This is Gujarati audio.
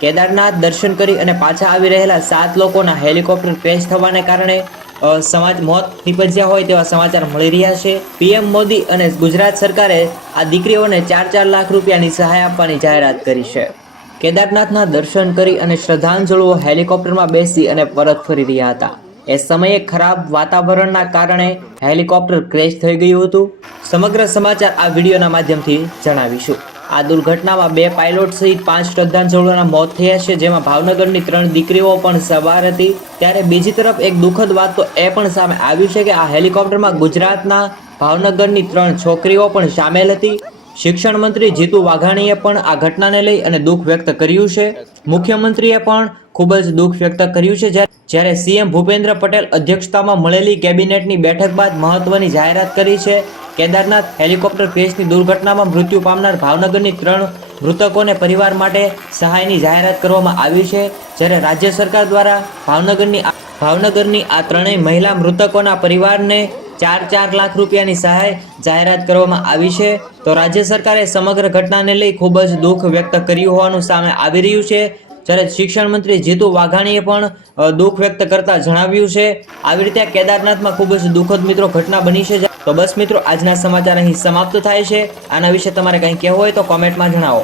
કેદારનાથ દર્શન કરી અને પાછા આવી રહેલા 7 લોકોના હેલિકોપ્ટર ક્રેશ થવાને કારણે મોત નીપજ્યા હોય તેવા સમાચાર મળી રહ્યા છે। પીએમ મોદી અને ગુજરાત સરકારે આ દીકરીઓને 4-4 લાખ રૂપિયાની સહાય આપવાની જાહેરાત કરી છે। કેદારનાથના દર્શન કરી અને શ્રદ્ધાંજલિઓ હેલિકોપ્ટરમાં બેસી અને પરત ફરી રહ્યા હતા। એ સમયે ખરાબ વાતાવરણના કારણે હેલિકોપ્ટર ક્રેશ થઈ ગયું હતું। સમગ્ર સમાચાર આ વિડીયોના માધ્યમથી જણાવીશું। આ દુર્ઘટનામાં 2 પાયલોટ સહિત 5 શ્રદ્ધાંજલિઓના મોત થયા છે, જેમાં ભાવનગરની 3 દીકરીઓ પણ સવાર હતી। ત્યારે બીજી તરફ એક દુઃખદ વાત તો એ પણ સામે આવી છે કે આ હેલિકોપ્ટરમાં ગુજરાતના ભાવનગરની 3 છોકરીઓ પણ સામેલ હતી। શિક્ષણ મંત્રી જીતુ વાઘાણીએ પણ આ ઘટનાને લઈ અને દુઃખ વ્યક્ત કર્યું છે। મુખ્યમંત્રીએ પણ ખૂબ જ દુઃખ વ્યક્ત કર્યું છે। જ્યારે સીએમ ભૂપેન્દ્ર પટેલ અધ્યક્ષતામાં મળેલી કેબિનેટની બેઠક બાદ મહત્વની જાહેરાત કરી છે। કેદારનાથ હેલિકોપ્ટર ક્રેશની દુર્ઘટનામાં મૃત્યુ પામનાર ભાવનગરની 3 મૃતકોને પરિવાર માટે સહાયની જાહેરાત કરવામાં આવી છે। જ્યારે રાજ્ય સરકાર દ્વારા ભાવનગરની આ 3 મહિલા મૃતકોના પરિવારને 4-4 લાખ રૂપિયાની સહાય જાહેરાત કરવામાં આવી છે। તો રાજ્ય સરકારે સમગ્ર ઘટનાને લઈ ખૂબ જ દુઃખ વ્યક્ત કર્યું હોવાનું સામે આવી રહ્યું છે। જ્યારે શિક્ષણ મંત્રી જીતુ વાઘાણીએ પણ દુઃખ વ્યક્ત કરતા જણાવ્યું છે। આવી રીતે કેદારનાથમાં ખૂબ જ દુઃખદ મિત્રો ઘટના બની છે। તો બસ મિત્રો, આજના સમાચાર અહીં સમાપ્ત થાય છે। આના વિશે તમારે કંઈ કહેવું હોય તો કોમેન્ટમાં જણાવો।